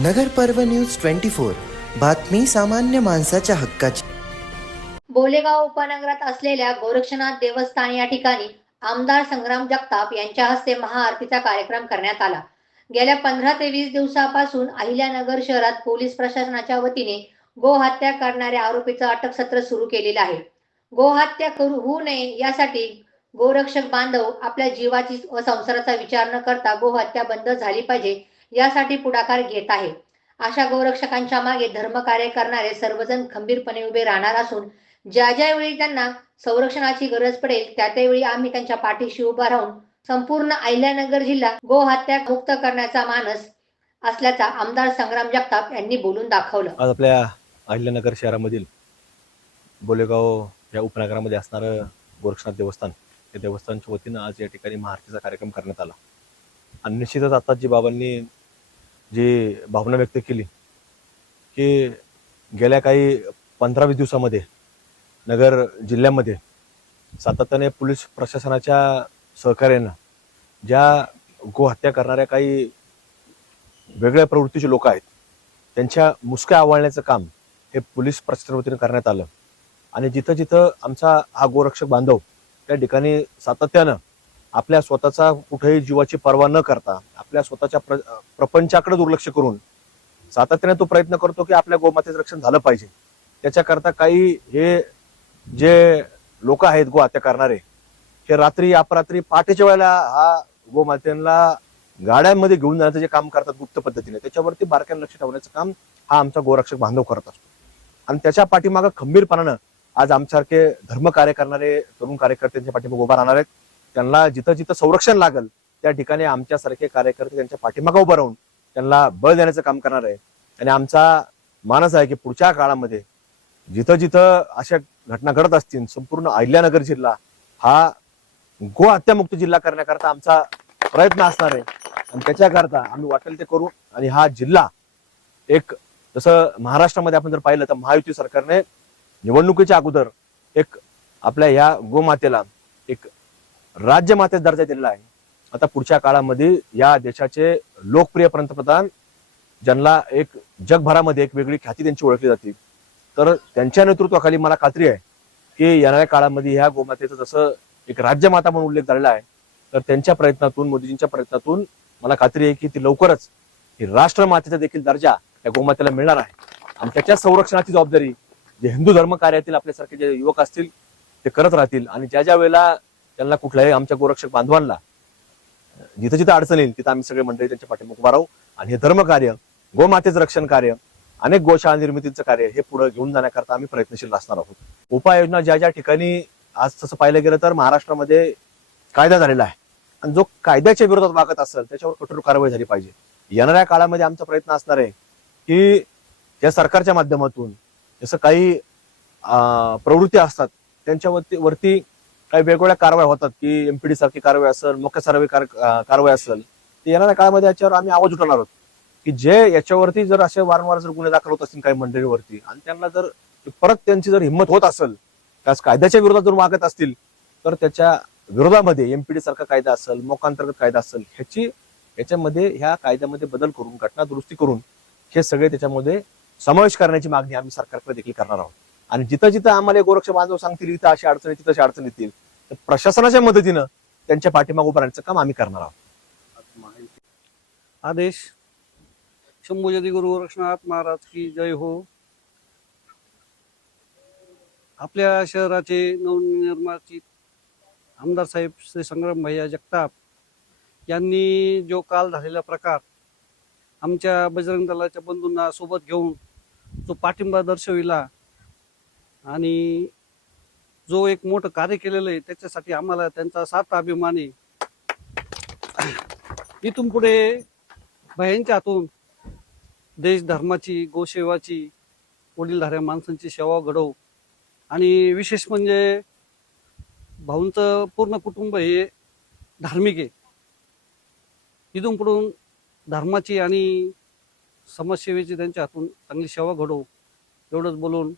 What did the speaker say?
नगर पर्व news twenty four. बातमी सामान्य माणसाच्या हक्काची. बोलेगाव उपनगरात असलेल्या गोरक्षनाथ देवस्थान या ठिकाणी आमदार संग्राम जगताप यांच्या हस्ते महाआरतीचा कार्यक्रम करण्यात आला. गेल्या पंधरा ते वीस दिवसापासून अहिल्यानगर शहरात पोलीस प्रशासनाच्या वतीने गोहत्या करणाऱ्या आरोपीचं अटक सत्र सुरू केलेलं आहे. गोहत्या करू होऊ नये यासाठी गोरक्षक बांधव आपल्या जीवाची व संसाराचा विचार न करता गोहत्या बंद झाली पाहिजे यासाठी पुढाकार घेत आहे. अशा गोरक्षकांच्या मागे धर्मकार्य करणारे सर्वजण खंबीरपणे उभे राहणार असून ज्या ज्या वेळी त्यांना संरक्षणाची गरज पडेल त्या त्यावेळी आम्ही त्यांच्या पाठीशी उभा राहून संपूर्ण अहिल्यानगर जिल्हा गोहत्या मुक्त करण्याचा मानस असल्याचा आमदार संग्राम जगताप यांनी बोलून दाखवलं. आज आपल्या अहिल्यानगर शहरामधील बोलेगाव या उपनगरामध्ये असणारं गोरक्षनाथ देवस्थान या देवस्थानच्या वतीनं आज या ठिकाणी महाआरतीचा कार्यक्रम करण्यात आला. आणि निश्चितच आता जी बाबांनी जी भावना व्यक्त केली की गेल्या काही पंधरा वीस दिवसामध्ये नगर जिल्ह्यामध्ये सातत्याने पोलीस प्रशासनाच्या सहकार्यानं ज्या गोहत्या करणाऱ्या काही वेगळ्या प्रवृत्तीचे लोक आहेत त्यांच्या मुसक्या आवळण्याचं काम हे पोलीस प्रशासनाच्या वतीने करण्यात आलं. आणि जिथं जिथं आमचा हा गोरक्षक बांधव त्या ठिकाणी सातत्यानं आपल्या स्वतःचा कुठेही जीवाची पर्वा न करता आपल्या स्वतःच्या प्र प्रपंचाकडे दुर्लक्ष करून सातत्याने तो प्रयत्न करतो की आपल्या गोमातेचं रक्षण झालं पाहिजे. त्याच्याकरता काही हे जे लोक आहेत गो हत्या करणारे हे रात्री अपरात्री पहाटेच्या वेळेला हा गोमातेला गाड्यांमध्ये घेऊन जाण्याचं जे काम करतात गुप्त पद्धतीने त्याच्यावरती बारक्यानं लक्ष ठेवण्याचं काम हा आमचा गोरक्षक बांधव करत असतो. आणि त्याच्या पाठीमागं खंबीरपणानं आज आमच्यासारखे धर्म कार्य करणारे तरुण कार्यकर्त्यांच्या पाठीमागे उभा राहणार आहेत. त्यांना जिथं जिथं संरक्षण लागल त्या ठिकाणी आमच्यासारखे कार्यकर्ते त्यांच्या पाठीमागा उभं राहून त्यांना बळ देण्याचं काम करणार आहे आणि आमचा मानस आहे की पुढच्या काळामध्ये जिथं जिथं अशा घटना घडत असतील संपूर्ण अहिल्यानगर जिल्हा हा गो हत्यामुक्त जिल्हा करण्याकरता आमचा प्रयत्न असणार आहे. आणि त्याच्याकरता आम्ही वाटेल ते करू. आणि हा जिल्हा एक जसं महाराष्ट्रामध्ये आपण जर पाहिलं तर महायुती सरकारने निवडणुकीच्या अगोदर एक आपल्या या गोमातेला एक राज्य मातेचा दर्जा दिलेला आहे. आता पुढच्या काळामध्ये या देशाचे लोकप्रिय पंतप्रधान ज्यांना एक जगभरामध्ये एक वेगळी ख्याती त्यांची ओळखली जाते. तर त्यांच्या नेतृत्वाखाली मला खात्री आहे की येणाऱ्या काळामध्ये ह्या गोमातेचं जसं एक राज्यमाता म्हणून उल्लेख झालेला आहे तर त्यांच्या प्रयत्नातून मोदीजींच्या प्रयत्नातून मला खात्री आहे की ती लवकरच ही राष्ट्रमातेचा देखील दर्जा या गोमातेला मिळणार आहे. आणि त्याच्या संरक्षणाची जबाबदारी जे हिंदू धर्म कार्यातील आपल्यासारखे जे युवक असतील ते करत राहतील. आणि ज्या ज्या वेळेला त्यांना कुठल्याही आमच्या गोरक्षक बांधवांना जिथं जिथं अडचण येईल तिथं आम्ही सगळे मंडळी त्यांच्या पाठीमुख उभा राहू. आणि हे धर्मकार्य गोमातेचं रक्षण कार्य अनेक गोशाळा निर्मितीचं कार्य हे पुढे घेऊन जाण्याकरता आम्ही प्रयत्नशील असणार आहोत. उपाययोजना ज्या ज्या ठिकाणी आज तसं पाहिलं गेलं तर महाराष्ट्रामध्ये कायदा झालेला आहे. आणि जो कायद्याच्या विरोधात वागत असेल त्याच्यावर कठोर कारवाई झाली पाहिजे. येणाऱ्या काळामध्ये आमचा प्रयत्न असणार आहे की या सरकारच्या माध्यमातून जसं काही अं, प्रवृत्ती असतात त्यांच्यावरती वरती काही वेगवेगळ्या कारवाया होतात की एमपीडी सारखी कारवाई असेल मुख्य सर्वे कारवाई असेल ते येणाऱ्या काळामध्ये याच्यावर आम्ही आवाज उठवणार आहोत. की जे याच्यावरती जर असे वारंवार जर गुन्हे दाखल होत असतील काही मंडळीवरती आणि त्यांना जर परत त्यांची जर हिंमत होत असेल त्याच कायद्याच्या विरोधात जर मागत असतील तर त्याच्या विरोधामध्ये एमपीडी सारखा कायदा असेल मोकांतर्गत कायदा असेल ह्याची याच्यामध्ये ह्या कायद्यामध्ये बदल करून घटना दुरुस्ती करून हे सगळे त्याच्यामध्ये समावेश करण्याची मागणी आम्ही सरकारकडे देखील करणार आहोत. आणि जिथं जिथं आम्हाला गोरक्ष बांधव सांगतील इथं अशी अडचण येतील तशी अडचण येतील तर प्रशासनाच्या मदतीनं त्यांच्या पाठीमागे उभं राहण्याचं काम आम्ही करणार आहोत. आदेश. शंभूजदी गुरु गोरक्षनाथ महाराज की जय हो. आपल्या शहराचे नवनिर्माचित आमदार साहेब श्री संग्राम भैया जगताप यांनी जो काल झालेला प्रकार आमच्या बजरंग दलाच्या बंधूंना सोबत घेऊन जो पाठिंबा दर्शविला आणि जो एक मोठं कार्य केलेलं आहे त्याच्यासाठी आम्हाला त्यांचा साथ अभिमान आहे इथून पुढे भयांच्या हातून देश धर्माची गोसेवाची वडीलधाऱ्या माणसांची सेवा घडवू. आणि विशेष म्हणजे भाऊंचं पूर्ण कुटुंब हे धार्मिक आहे. इथून पुढून धर्माची आणि समाजसेवेची त्यांच्या हातून चांगली सेवा घडवू एवढंच बोलून